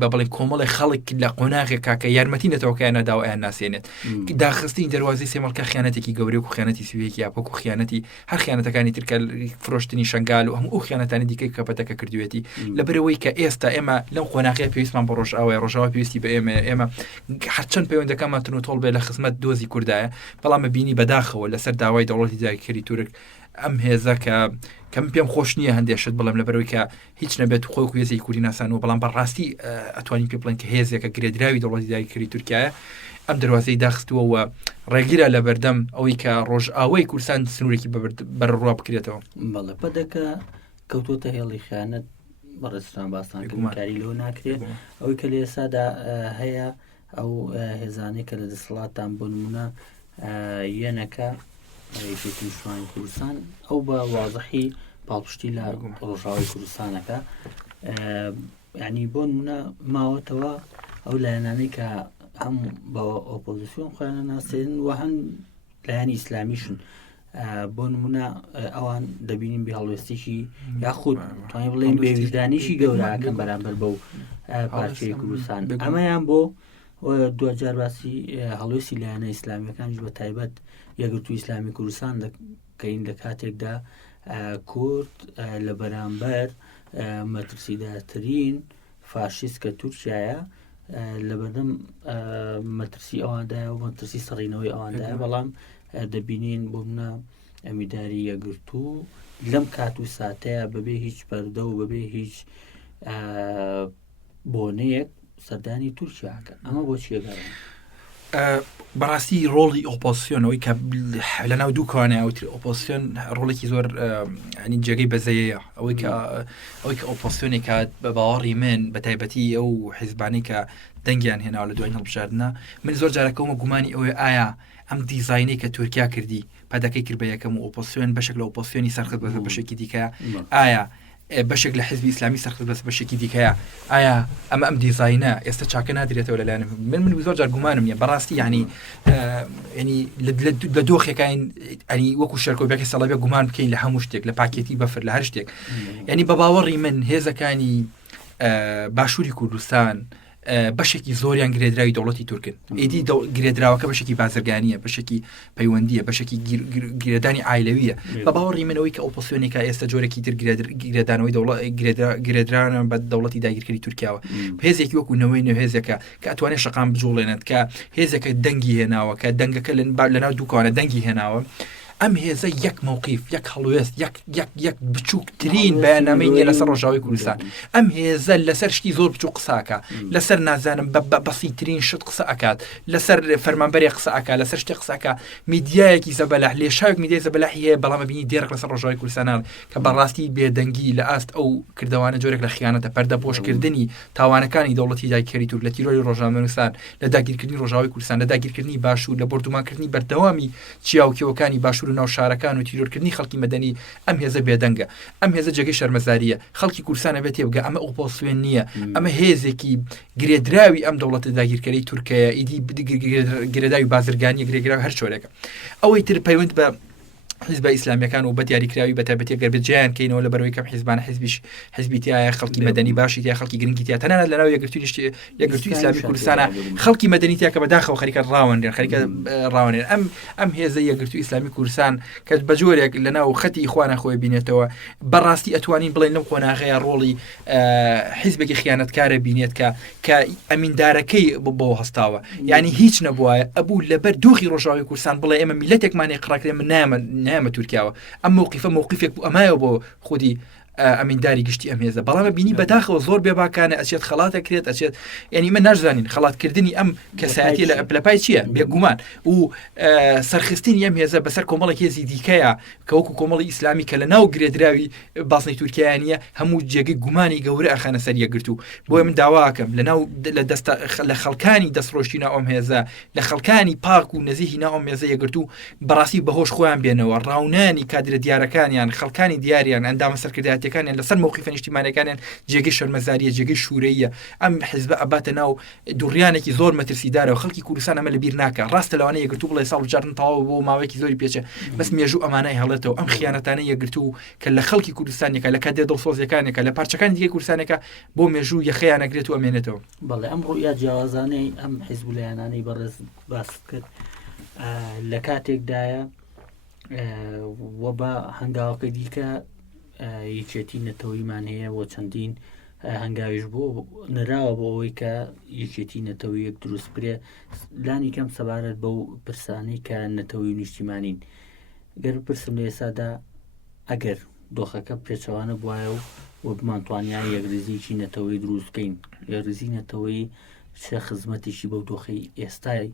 بە بڵێن کۆمەڵی خەڵک لە قۆناغێک کاکە یارمەتی نەتەوەکیان نەدا و ئەیان ناسێنێت داخستی دەواازەی سێمەڵکە خیانەتێکی گەورەی و خیانەتی سویەکی یا وەکو خیانەتی هەر خیانەتەکانی ترکە فرۆشتنی شنگال و هەموو خیانەتانی دیکەی کە پەدەکە کردوێتی لەبەرەوەی کە ئێستا ئێمە لەم قۆناغەیە پێویستمان بە ڕۆژاوای پێویستی بە ئێمە هەرچەند پەیوەندەکەمان تون و تۆڵ بێ لە خزمەت دۆزی کوردایە بەڵام بینی بەداخەوە لەسەر داوای دەوڵەتی داگیرکەری تورک ئەم هێزە کەم پێم خۆش نییە هەندێشت بڵێم لەبەرەوەی کە هیچ نەبێت خۆی هێزی کوردی ناسانەوە بەڵام بەڕاستی ئەتوانین پێ بڵێن کە هێزێکە گرێدراوی دەوڵەتی داگیرکەری تورکیایە ئەم دەواازەی داخستووە ڕێگیرە لە بەردەم ئەوەی کە ڕۆژئاوای کوردستان سنوورێکی بەرڕوا بکرێتەوە بەڵێ پەدەکە کەوتۆتە هێڵی خیانەت بەڕێستان باستانکاری لەوە ناکرێت ئەوەی کە لە ئێستادا هەیە ئەو هێزانەی کە لە دەسەڵاتان بۆ نمونە یەنەکە شوانی کوردستان ئەو بە وازەحی پاڵپشتی لە ڕۆژاوای کوردستانەکە ینی بۆ نمونە ماوەتەوە ئەو لایەنانەی کە هەم بە ئۆپۆزیسیۆن خۆیانە ناسێن و هەن لایانی ئیسلامیشن بۆ نمونە ئەوان دەبینین بێ هەڵوێستێکی یاخود توانین بڵێن بێویدانیشی گەوراکەم بەرامبەر بەو پارچەی کوردستان ئەمەیان بۆ دوجار باسی هەڵوێستی لایەنە ئیسلامیەکانش بە تایبەت یەکگرتووی ئیسلامی کوردستان دەکەین لە کاتێکدا کورد لە بەرامبەر مەترسیدارترین فاشیست کە تورکیایە لە بەردەم مەترسی ئەوەندایە و مەترسی سەڕینەوەی ئەوەندایە بەڵام دەبینین بۆ منە ئەمیداری یەکگرتوو لەم کات و ساتەیە بەبێ هیچ پەردە و بەبێ هیچ بۆنەیەک سەردانی تورکیاکە ئەمە بۆ چیەگەڕێن بەڕاستی ڕۆڵی ئۆپۆزیسیۆنەوەی کە لە ناو دوو کانەوەتر ئۆپۆزیسیۆن ڕۆڵێکی زۆر ئەنی جێگەی بەزەیە ئەوەی کە ئۆپۆزیسیۆنێکە بە باوەڕی من بە تایبەتی ئەو حیزبانی کە دەنگیان هێناوە لە دوای هەڵبژاردنە من زۆر جارەکەمە گومانی ئەوەی ئایا ئەم دیزاینەی کە تورکیا کردی پادەکەی کرد بە یەکەم و ئۆپۆزیسیۆن بەشێک لە ئۆپۆزیسیۆنی سەرخست بەسەر بەشێکی دیکە ئایا بەشێک لە حزبی ئیسلامی سەرخست بەس بەشێکی دیکەیە ئایا ئەم دیزاینە ئێستا چاکە نادرێتەوە لەلایەن من زۆر جار گومانم نیە بەڕاستی ینی لە دۆخێکین ئەنی وەکو شەرکۆبێکی سەڵەبێ گومان بکەین لە هەموو شتێک لە پاکێتی بەفر لە هەر شتێک ینی بە باوەڕی من هێزەکانی باشووری کوردستان بەشێکی زۆریان گرێدراوی دەوڵەتی تورکن ئیدی گرێدراوەکە بەشێکی بازرگانیە بەشێکی پەیوەندیە بەشێکی گرێدانی عایلەویە بە باوەڕی منەوەی کە ئۆپۆزیسیۆنێکە ئێستا جۆرێکی تر گرێدانەوەی گرێدرانە بە دەوڵەتی داگیرکردی تورکیاوە هێزێکی وەکو نەوەی هێزێکە کە ئەتوانێت شەقام بجوڵێنێت کە هێزێکە دەنگی هێناوە کە دەنگەکە لەناو دووکانە دەنگی هێناوە ئەم هێزە یەک مووقیف یەک هەڵوێست یەک بچووکترین بەیاننامەی نیە لەسەر ڕۆژاوی کوردستان ئەم هێزە لەسەر شتی زۆر بچوو قساکە لەسەر نازانم بەسیترین شت قسە ئەکات لەسەر فەرمانبەری قسە ئەکات لەسەر شتی قسەکە میدیایەکی زەبەلەح لێشاوێک میدیای زەبەلەحی هەیە بەڵام بینی دێرەق لەسەر ڕۆژاوی کوردستان کە بەڕاستی بێدەنگی لە ئاست ئەو کردوانە جۆرێک لە خیانەتە پەردەپۆشکردنی تاوانەکانی دەوڵەتی دایکەری تورک لە تیرۆری ڕۆژنامەی کوردستان لە داگیرکردنی ڕۆژاوی کوردستان لە داگیرکردنی باشوور لە بردومانکردنی بەردەوامی چیاوکیەوەکانی باشوور و ناو شارەکان و تیرۆرکردنی خەڵکی مەدەنی ئەم هێزە بێدەنگە ئەم هێزە جێگەی شەرمەزاریە خەڵکی کوردستانە بێت تێبگە ئەمە ئۆپۆزیسیۆن نییە ئەمە هێزێکی گرێدراوی ئەم دەوڵەتە داگیرکەری تورکیە ئیدی گرێداوی بازرگانی گرێگراوی هەر شۆرێکە ئەوەی تر پەیوەند بە حزب ئیسلامیەکان و بە دیاریکراوی بەتابەتی گەربێت جیان کەینەوە لە بەرەوەی کەم حیزبانە حزبی تایە خەڵکی مەدەنی باشی تیا خەڵکی گرنگی تیا تەنانەت لەناو یەکگرتووی ئیسلامی کوردستانە خەڵکی مەدەنی تیا کە بەداخەوە خەریکە ڕاوەندێن خەریکە ڕاوەندێن ئەم هێزە یەکگرتووی ئیسلامی کوردستان کە بە جۆرێک لەناو خەتی ئیخوانە خۆی بینێتەوە بەڕاستی ئەتوانین بڵێن لەم قۆناغەیە ڕۆڵی حیزبێکی خیانەتکارە بینێت کە ئەمیندارەکەی بۆ هەستاوە یعنی هیچ نەبووە ئەبوو لەبەر دۆخی ڕۆژاوی کوردستان بڵێ ئێمە میلەتێکمانێ قڕاکرێ من نامە تورکیاوە ئەم مووقیفێک بوو ئەمایە بۆ خودی ئەمینداری گشتی ئەم هێزە بەڵامە بینی بەداخەوە زۆر بێباکانە ئەچێت خەڵاتە کرێت ئەچێت ینی من نازانین خەڵاتکردنی ئەم کەسایەتی لە پلەپای چییە بێگومان و سەرخستنی ئەم هێزە بەسەر کۆمەڵێک هێزی دیکەیە کە وەکو کۆمەڵی ئیسلامی کە لە ناو گرێدراوی باسنەی تورکیایانە هەموو جێگەی گومانی گەورە ئەخەنە سەر یەکگرتوو بۆیە من داواکەم لە خەڵکانی دەستڕۆشتی ناو ئەم هێزە لە خەڵکانی پاک و نزیهی ناو ئەم هێزە یەکگرتوو بەڕاستی بەهۆش خۆیان بێنەوە ڕاونانی کادرە دیارەکانیان خەڵکانی دیاریان ئەندامە سەرکردایەتەکانیان لەسەر مووقیفە نیشتیمانەکانیان جێگەی شەرمەزاریە جێگەی شوورەیە ئەم حیزبە ئەباتە ناو دوڕیانێکی زۆر مەترسیدارەوە خەڵکی کوردستان ئەمە لەبیر ناکە ڕاستە لەوانەیە یەکگرتوو بڵێ ساڵ بجارن تەواو بۆ ماوەیەکی زۆری پێچە بەس مێژوو ئەمانای هەڵێتەوە ئەم خیانەتانەی یەکگرتوو کە لە خەڵکی کوردستانێکە لە کاتێ دڵسۆزیەکانێکە لە پارچەکانی دیگەی کوردستانێکە بۆ مێژوو یەخەیان ئەگرێت و ئەمێنێتەوە بەڵێ ئەم ڕوویا جیاوازانەی ئەم حیزب لایەنانەی بەڕێز باس کرد لە کاتێکدایە وە بە هەنگاوەکە دیکە یەکێتی نەتەوەیمان هەیە بۆ چەندین هەنگاویش بۆ نراوە بۆ ئەوەی کە یەکێتی نەتەوەی یەک دروست برێ لانی کەم سەبارەت بەو پرسانەی کە نەتەوەی نیشتیمانین گەر بپرسم لە ئێسادا ئەگەر دۆخەکە پێچەوانە بواە و بمانتوانیان یەکریزیی نەتەوەی دروستکەین یەکریزی نەتەوەی چه خزمەتێکی بەو دۆخەی ئێستای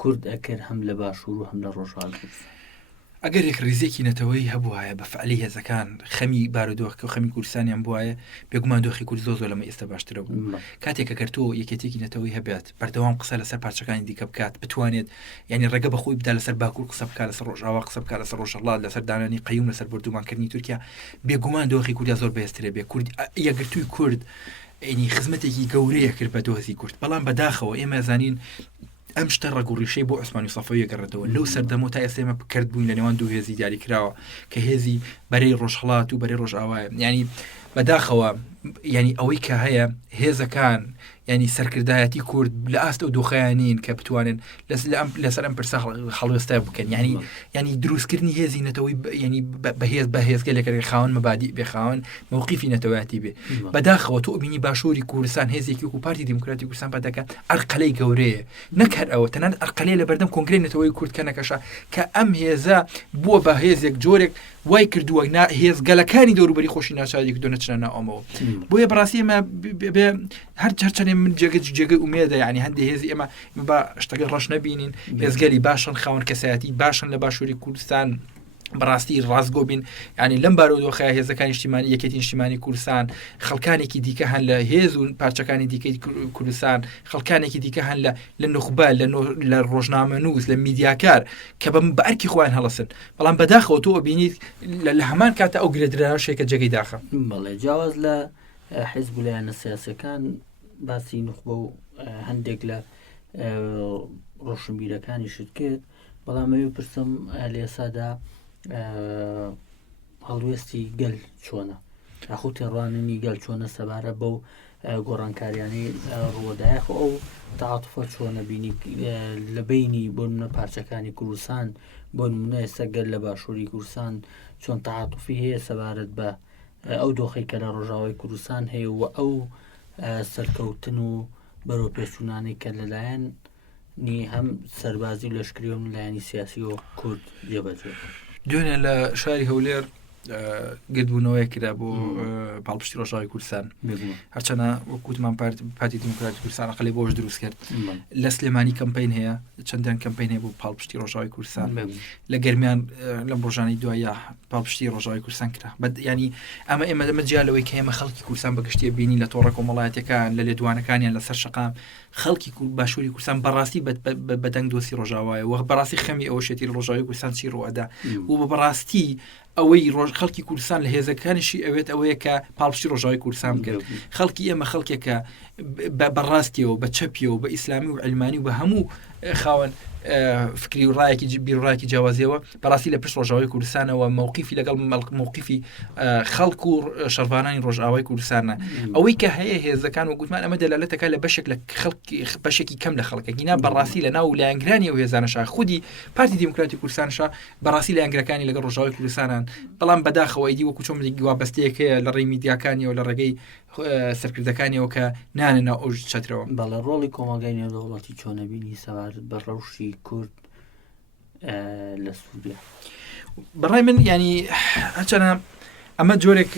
کورد ئەکرد هەم لە باشوور و هەم لە ڕۆژاوی کوردستان ئەگەر یەک ڕێزێکی نەتەوەی هەبووایە بە فعلی هێزەکان خەمی بارودۆخ و خەمی کوردستانیان بواە بێگومان دۆخی کورد زۆر لەمە ئێستا باشترە بوو کاتێکە کەرتۆ یەکێتێکی نەتەوەی هەبێت بەردەوام قسە لەسەر پارچەکانی دیکە بکات بتوانێت یعنی ڕێگە بەخۆی بدا لەسەر باکوور قسە بکات لەسەر ڕۆژاوا قسە بکات لەسەر ڕۆژهەڵات لەسەر دانانی قەیوم لەسەر بردومانکردنی تورکیا بێگومان دۆخی کوردیا زۆر بەهێزترە بێ کورد یەکگرتووی کورد ینی خزمەتێکی گەورەیە کرد بە دۆزی کورد بەڵام بەداخەوە ئێمە زانین ئەم شتە ڕەگوڕیشەی بۆ عوسمانی سەفەوی گەڕێتەوە لەو سەردەمە تا ئێستا ئێمە کرد بووین لە نێوان دوو هێزی دیاری کراوە کە هێزی بەرەی ڕۆژهەڵات و بەرەی ڕۆژئاوایە ینی بەداخەوە ینی ئەوەی کە هەیە هێزەکان ینی سەرکردایەتی کورد لە ئاست و دۆخەیانین کە بتوانن لەسەر ئەم پرسە هەڵوێستا بکەن ینی دروستکردنی هێزی نەتەوەی ینی بەهێز بە هێزگەلێکەکە خاوەن مەبادی بێخاوەن مووقیفی نەتەوەیەتی بێ بەداخەوە تۆ بینی باشووری کوردستان هێزێکی و پارتی دیموکراتی کوردستان پاتەکە ئەرقەلەی گەورەیە نەکرد ئەوە تەنان ئەرقەلەی لە بەردەم کۆنگرێت نەتەوەی کورد کەنەکەشە کە ئەم هێزە بووە بە هێزێک جۆرێک وای کردووە هێزگەلەکانی دەوروبەری خۆشی ناچارێک دۆ نەچنە ناوەمەوە بۆیە بەڕاستی ئێمە هەر چەندێ من جێگەی ئومێدە ینی هەندێک هێزی ئێمە بە شتەکە ڕەش نەبینین هێزگەلی باشن خاوەن کەسایەتی باشن لە باشووری کوردستان بەڕاستی ڕاستگۆ بین ینی لەم بارودۆخە هێزەکانی نیشتیمانی یەکێتی نیشتیمانی کوردستان خەڵکانێکی دیکە هەن لە هێز و پارچەکانی دیکەی کوردستان خەڵکانێکی دیکە هەن لە نخبە لە ڕۆژنامەنووس لە میدیاکار کە بە ئەرکی خۆیان هەڵەسن بەڵام بەداخەوە تۆ بینیت لە هەمان کاتە ئەو گرێدراشێکە جێگەی داخە بەڵێ جیاواز لە حیزب و لایەنە سیاسەکان باسی نخبە و هەندێک لە ڕۆشنبیرەکانیشت کرد بەڵام ئەوێ پرسم لە ئێسادا هەڵوێستی گەل چۆنە یاخود تێڕوانینی گەل چۆنە سەبارە بەو گۆڕانکاریانەی ڕووداەخ ئەو تەعاتوفە چۆنە بینی لە بینی بۆ نمونە پارچەکانی کوردستان بۆ نمونە ئێستا گەل لە باشووری کوردستان چۆن تەعاتوفی هەیە سەبارەت بە ئەو دۆخی کە لە ڕۆژاوای کوردستان هەیە و ئەو سەرکەوتن و بەرەو پێچوونانی کە لەلایەن نی هەم سەربازی و لەشکری و لایەنی سیاسی و کورد جێبەجێ دوێنێ لە شاری هەولێر گردبوونەوەی کرا بۆ پاڵپشتی ڕۆژاوای کوردستان هەرچەنە وەکوتمان پارتی دیموکراتی کوردستان ئەقەڵی بۆش دروست کرد لە سلێمانی کەمپین هەیە چەندان کەمپین هەیە بۆ پاڵپشتی ڕۆژاوای کوردستان لە گەرمیان لەم ڕۆژانەی دوایە پاڵپشتی ڕۆژاوای کوردستان کرا ینی ئێمە دەمەجیالەوەی کە ئێمە خەڵکی کوردستان بەگشتیە بینی لە تۆڕە کۆمەڵایەتەکان لە لێدوانەکانیان لەسەر شەقام خەڵکی باشووری کوردستان بەڕاستی بەدەنگ دۆسی ڕۆژاوایە وە بەڕاستی خەمی ئەوە شێتی ڕۆژاوای کوردستان چی ڕوئەدا و بەڕاستی ئەوەی خەڵکی کوردستان لە هێزەکانیشی ئەوێت ئەوەیە کە پاڵپشتی ڕۆژاوای کوردستان کرد خەڵکی ئێمە خەڵکێکە بەڕاستیەوە بە چەپیەوە بە ئیسلامی و علمانی و بە هەموو خاوەن فکری و ڕایەکی بیرڕایەکی جیاوازیەوە بەڕاستی لە پشت ڕۆژاوای کوردستانەوە مووقیفی لەگەڵ مووقیفی خەڵک و شەڕبانانی ڕۆژئاوای کوردستانە ئەوەی کە هەیە هێزەکان و گوتمان ئەمە دەلالەتەکە لە بەشێکی کەم لە خەڵکەگینا بەڕاستی لە ناو لایەنگرانی و هێزانەشا خودی پارتی دیموکراتی کوردستانشا بەڕاستی لایەنگرەکانی لەگەڵ ڕۆژاوای کوردستانان بەڵام بەداخەوە ئیدی وەکو چۆن وابەستەیەک هەیە لە ڕێی میدیاکانی و لە ڕێگەی سەرکردەکانیەوە کە نانەنا ئەو چەترەوە بەڵێ ڕۆڵی کۆمەلگای نێودەوڵەتی چۆنە بینی سەبارەت بە ڕەوشی کورد لە سووریا بەڕای من ینی هەرچەنە ئەمە جۆرێک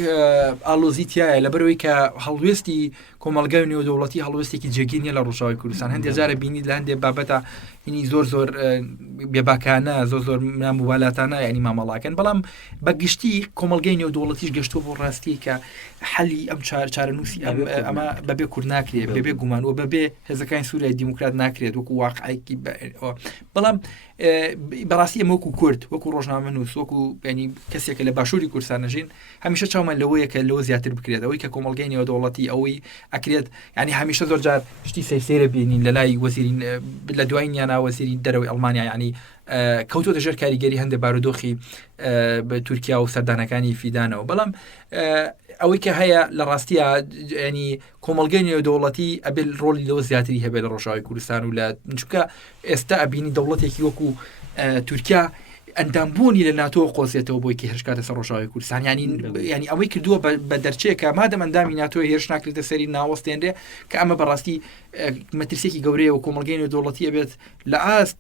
ئالۆزیتیایە لە بەرەوەی کە هەڵوێستی کۆمەلگای نێودەوڵەتی هەڵوێستێکی جێگیر نیە لە ڕۆژاوای کوردستان هەندێک جارە بینیت لە هەندێک بابەتە ینی زۆر بێباکانە زۆر ناموبالاتانە ینی مامەڵاکەن بەڵام بەگشتی کۆمەلگای نێودەوڵەتیش گەشتووە بۆ ڕاستی کە حەلی ئەم چارەنووسی ئەمە بەبێ کورد ناکرێت بەبێ گومانوە بەبێ هێزەکانی سووریای دیموکرات ناکرێت وەکو واقعیکی بەڵام بەڕاستی ئەمە وەکو کورد وەکو ڕۆژنامەنووس وەکو ینی کەسێکە لە باشووری کوردستان نەژین هەمیشە چاومان لەوەیە کە لەوە زیاتر بکرێت ئەوەی کە کۆمەلگای نێودەوڵەتی ئەوەی ئەکرێت ینی هەمیشە زۆر جار شتی سەیرە بینین لە لای وەزیرین لە دوای نیانە وەزیری دەرەوەی ئەڵمانیا ینی کەوتۆتە ژێر کاریگەری هەندێک بارودۆخی بە تورکیا و سەردانەکانی فیدانەوە بەڵام ئەوەی کە هەیە لە ڕاستیە ینی کۆمەلگای نێودەوڵەتی ئەبێ ڕۆلی لەوە زیاتری هەبێت لە ڕۆژاوای کوردستان و لە چونکە ئێستا ئەبینی دەوڵەتێکی وەکو تورکیا ئەندامبوونی لە ناتۆ قۆزێتەوە بۆی کە هێرشکاتە سەر ڕۆژاوای کوردستان ینی ئەوەی کردووە بە دەرچەیەکە مادەم ئەندامی ناتۆ هێرش ناکرێتە سەری ناوەستێنرێ کە ئەمە بەڕاستی مەترسێکی گەورەیە و کۆمەلگای نێودەوڵەتی ئەبێت لە ئاست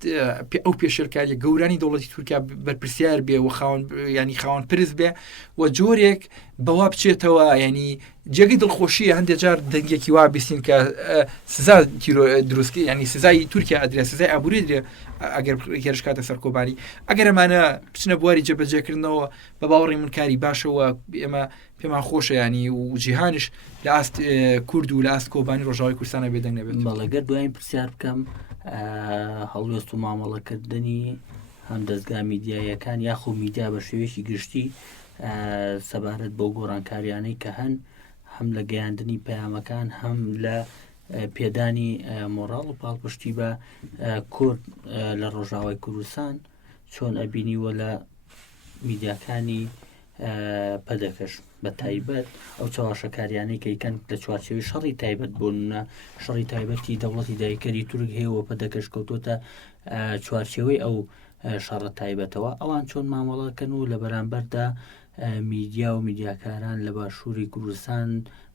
ئەو پێشێرکاریە گەورانی دەوڵەتی تورکیا بەرپرسیار بێ و خاوەن پرس بێ و جۆرێک بەوا بچێتەوە ینی جێگەی دڵخۆشیە هەندێک جار دەنگێکی وا بیستین کە سزا دروستکی ینی سزای تورکیا ئەدرێ سزای ئابووری درێ ئەگەر هێرشکاتە سەر کۆبانی ئەگەر ئەمانە بچنە بواری جێبەجێکردنەوە بە باوەڕی من کاری باشەوە ئێمە پێمان خۆشە ینی و جیهانش لە ئاست کورد و لە ئاست کۆبانی ڕۆژاوای کوردستانە بێدەنگ نەبێت بەڵێگەر دوایین پرسیار بکەم هەڵوێست و مامەڵەکردنی هەم دەستگا میدیایەکان یاخۆ میدیا بە شێوەیەکی گشتی سەبارەت بۆ گۆڕانکاریانەی کە هەن هەم لە گەیاندنی پەیامەکان هەم لە پێدانی مۆڕاڵ و پاڵپشتی بە کورد لە ڕۆژاوای کوردستان چۆن ئەبینیوە لە میدیاکانی پەدەکەش بە تایبەت ئەو چاواشەکاریانەی کەیکەن لە چوارچێوی شەڕی تایبەت بوونە شەڕی تایبەتی دەوڵەتی دایکەری تورک هەیەوە پەدەکەش کەوتۆتە چوارچێوەی ئەو شەڕە تایبەتەوە ئەوان چۆن مامەڵەکەن و لە بەرامبەردا میدیا و میدیاکاران لە باشووری کوردستان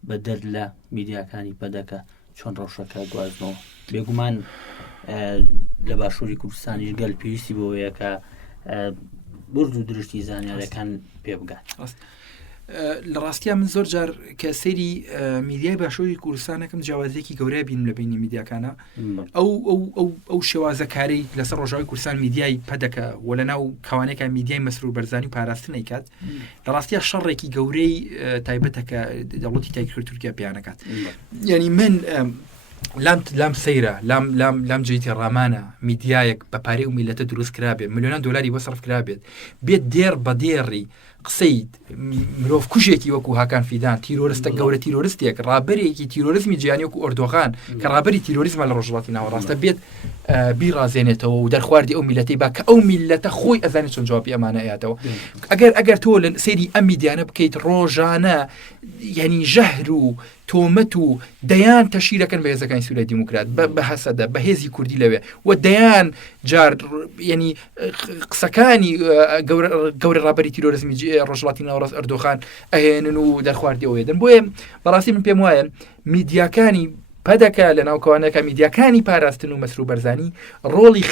بەدەر لە میدیاکانی پەدەکە چۆن ڕەوشەکە گوازنەوە بێگومان لە باشووری کوردستانیش گەل پێویستی بۆیە کە برد و درشتی زانیارەکان پێ بگات. لە ڕاستیە من زۆر جار کە سەیری میدیای باشووری کوردستانەکەم جیاوازێکی گەورەی بینم لە بینی میدیاکانە ئەو شێوازەکاری لەسەر ڕۆژاوی کوردستان میدیای پەدەکە و لە ناو کەوانێکە میدیای مەسرور بەرزانی و پاراستن ئەیکات لە ڕاستیە شەڕێکی گەورەی تایبەتەکە دەوڵەتی تایبەتی تورکیا پیانەکات. یعنی من لام سەیرە لام جێتی ڕامانە میدیایەک بە پارەی و میلەتە دروست کرابێت ملیۆنان دۆلاری بۆ سەرف کرابێت بێت دێر بە دێڕی قسەی مرۆڤ کوژێکی وەکو هاکان فیدان تیرۆرستە گەورە تیرۆرستێک ڕابەرێکی تیرۆریزمی جیهانی وەکو ئۆردۆغان کە ڕابەری تیرۆریزمە لە ڕۆژهەڵاتی ناوەڕاستە بێت بیڕازێنێتەوە و دەرخواردی ئەو میلەتەی با کە ئەو میلەتە خۆی ئەزانێت چۆن جوابی ئەمانە ئەیاتەوە. ئەگەر تۆ لە سەیری ئەم میدیانە بکەیت ڕۆژانە یعنی ژەهر و تۆمەت و دەیان تەشیرەکەن بە هێزەکانی سووریا دیموکرات بە حەسەدە بە هێزی کوردی لەوێ و دەیان جار ینی قسەکانی گەورە ڕابەری تیرۆریزمی ڕۆژهەڵاتی ناوەڕاست ئەردۆغان ئەهێنن و دەرخواردی ئەوە دەن. بۆیە بەڕاستی من پێم وایە میدیاکانی پەدەکە لە ناوکەوانەکە میدیاکانی پاراستن و مەسرور بەرزانی ڕۆڵی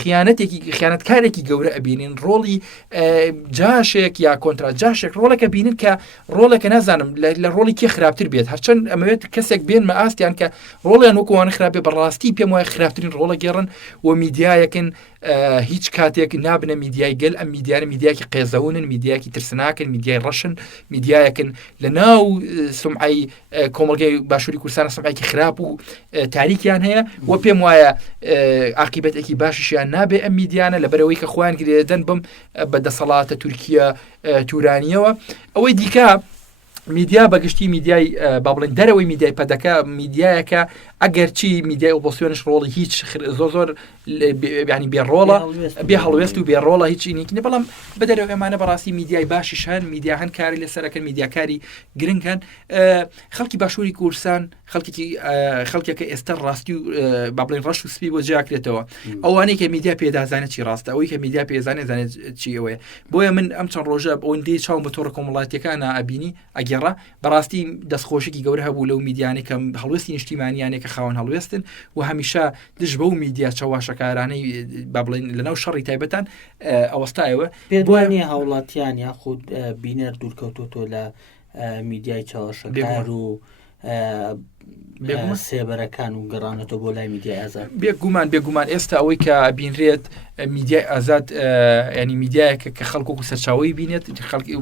خیانەتکارێکی گەورە ئەبینین ڕۆڵی جاشێک یا کۆنترا جاشێک ڕۆڵەکە بینن کە ڕۆڵەکە نازانم لە ڕۆڵی کێ خراپتر بێت هەرچەند ئەمەوێت کەسێک بێن مە ئاستیان کە ڕۆڵیان وەکووانە خراپێ بەڕاستی پێم وایە خراپترین ڕۆڵە گێڕن و میدیایەکن هیچ کاتێک نابنە میدیای گەل ئەم میدیانە میدیاکی قێزەونن میدیاکی ترسناکن میدیای ڕەشن میدیایەکن لە ناو سومعی کۆمەڵگەی باشووری کوردستان سومعێکی خراپ و تاریکیان هەیە و پێم وایە عاقبەتێکی باشیشیان نابێ ئەم میدیانە لەبەرەوەی کە خۆیان گرێدەن بم بە دەسەڵاتە تورکیا تورانیەوە. ئەوەی دیکە میدیا بەگشتی میدیای با بڵێن دەرەوەی میدیای پەدەکە میدیایەکە ئەگەرچی میدیای ئۆپۆزیسیۆنش ڕۆڵی هیچ زۆر ینی بێڕۆڵە بێ هەڵوێست و بێڕۆڵە هیچ نێکی بەڵام بەدەرەوە ئێمانە بەڕاستی میدیای باشیشان میدیا هەن کاری لەسەرەکەن میدیاکاری گرنگن. خەڵکی باشووری کوردستان خەڵکێکە ئێستا ڕاستی و با بڵێن ڕەش و سپی بۆ جیاکرێتەوە ئەوانەی کە میدیا پێدازانێت چی ڕاستە ئەوەی کە میدیا پێزانێت زانێت چی ئەوەیە. بۆیە من ئەم چەند ڕۆژە ئەوەندەی چاوم بە تۆڕە کۆمەڵاتیەکانە ئەبینی ئەگەڕا بەڕاستی دەستخۆشێکی گەورە هەبوو لەو میدیانێک کە هەڵوێستی نیشتیمانیانێک کە خاوەن هەڵوێستن و هەمیشە دژ بەو میدیا چاواشەکارانەی با بڵێن لەناو شەڕی تایبەتان ئەوەستایەوە پێدوانی هاوڵاتیان یاخود بینەر دوورکەوتۆ لە میدیای چاواشەکار و سێبەرەکان و گەڕانەوە بۆ لای میدیای ئازاد بێگومان ئێستا ئەوەی کە بینرێت میدیای ئازاد ینی میدیایەکە کە خەڵکو و سەرچاوی بینێت خەڵکی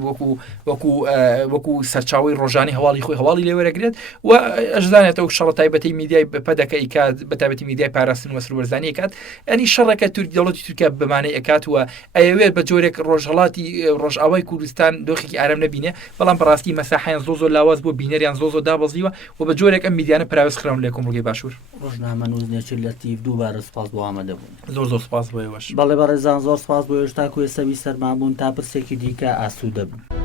وەکو سەرچاوی ڕۆژانی هەواڵی خۆی هەواڵی لێوەرەگرێت و ئەژدانێتەوە شەڕە تایبەتی میدیای پەدەکە ئیکات بە تایبەتی میدیای پاراستن و مەسرور بەرزانی ئەکات ینی شەڕەکە دەوڵەتی تورکیا بمانەی ئەکات و ئەیەوێت بە جۆرێک ڕۆژهەڵاتی ڕۆژئاوای کوردستان دۆخێکی ئارام نەبینێ بەڵام بەڕاستی مەساحیان زۆر لاواز بۆ بینەریان زۆر دابەزیوە و بە جۆرێک ئەم میدیانە پراوێز خراون لە کۆمەڵگەی باشوور. ڕۆژنامە نووزنێکی لە تیڤ دووبارە سپاس بۆ ئامادە بوون. زۆر سپاس بۆ ئێوەش. بەڵێ بەڕێزان زۆر سپاس بۆ ئێشتا کوێ سەوی سەرمابوون تا پرسێکی دیکە ئاسوودە بن.